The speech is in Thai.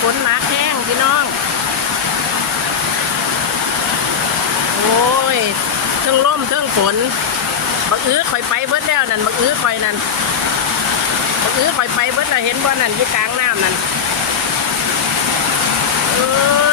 ฝนหนักแห้งพี่น้องโอ้ยเทิงล่มเทิงฝนบักข่อยไปเบิดแล้วนั่นบักข่อยนั่นบักข่อยไปเบิดแล้วเห็นบ่นั่นอยู่กลางน้ำนั่นเอ้